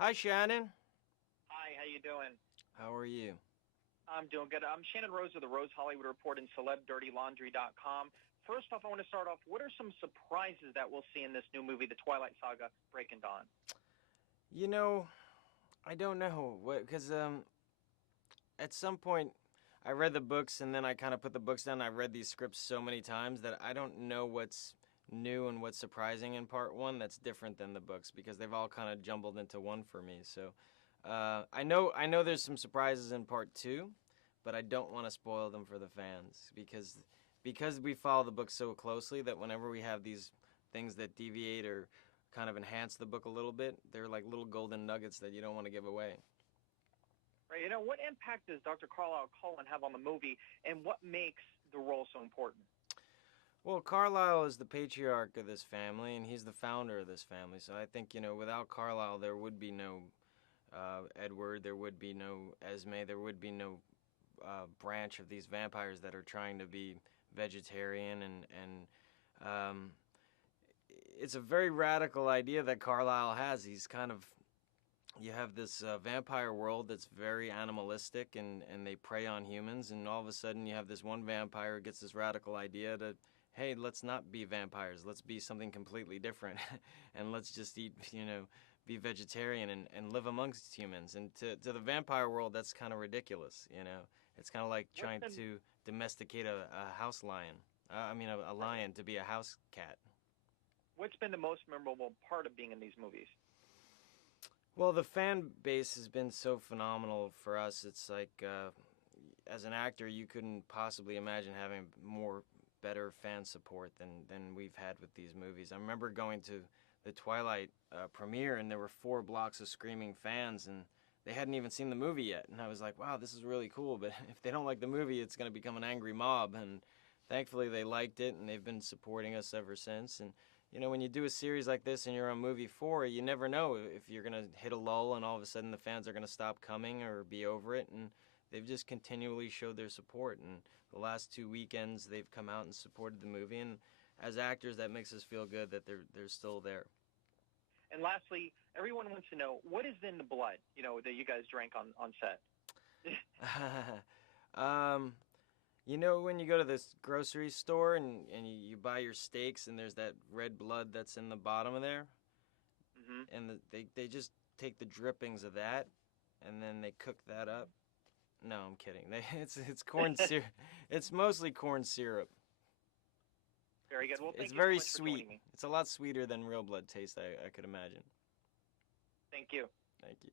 Hi, Shannon. Hi, how you doing? How are you? I'm doing good. I'm Shannon Rose of the Rose Hollywood Report and CelebDirtyLaundry.com. First off, I want to start off, what are some surprises that we'll see in this new movie, The Twilight Saga, Breaking Dawn? You know, I don't know because at some point I read the books and then I kind of put the books down. I've read these scripts so many times that I don't know what's new and what's surprising in part one that's different than the books because they've all kind of jumbled into one for me. So I know there's some surprises in part two, but I don't want to spoil them for the fans because we follow the book so closely that whenever we have these things that deviate or kind of enhance the book a little bit, they're like little golden nuggets that you don't want to give away. Right. What impact does Dr. Carlisle Cullen have on the movie, and what makes the role so important? Well, Carlisle is the patriarch of this family, and he's the founder of this family. So I think, without Carlisle, there would be no Edward, there would be no Esme, there would be no branch of these vampires that are trying to be vegetarian. And it's a very radical idea that Carlisle has. You have this vampire world that's very animalistic and they prey on humans, and all of a sudden you have this one vampire who gets this radical idea to, hey, let's not be vampires, let's be something completely different, and let's just eat, be vegetarian and live amongst humans. And to the vampire world, that's kind of ridiculous. It's kind of like What's trying been to domesticate a house lion. A right. lion to be a house cat. What's been the most memorable part of being in these movies? Well, the fan base has been so phenomenal for us. It's like, as an actor, you couldn't possibly imagine having more better fan support than we've had with these movies. I remember going to the Twilight premiere, and there were 4 blocks of screaming fans, and they hadn't even seen the movie yet. And I was like, wow, this is really cool, but if they don't like the movie, it's going to become an angry mob. And thankfully, they liked it, and they've been supporting us ever since. And when you do a series like this and you're on movie 4, you never know if you're going to hit a lull and all of a sudden the fans are going to stop coming or be over it. And they've just continually showed their support. And the last 2 weekends, they've come out and supported the movie. And as actors, that makes us feel good that they're still there. And lastly, everyone wants to know, what is in the blood, that you guys drank on set? um, when you go to this grocery store and you buy your steaks and there's that red blood that's in the bottom of there? Hmm. And they just take the drippings of that and then they cook that up. No, I'm kidding. It's corn syrup. It's mostly corn syrup. Very good. Well, It's thank you so very much for sweet. joining me. It's a lot sweeter than real blood tastes, I could imagine. Thank you. Thank you.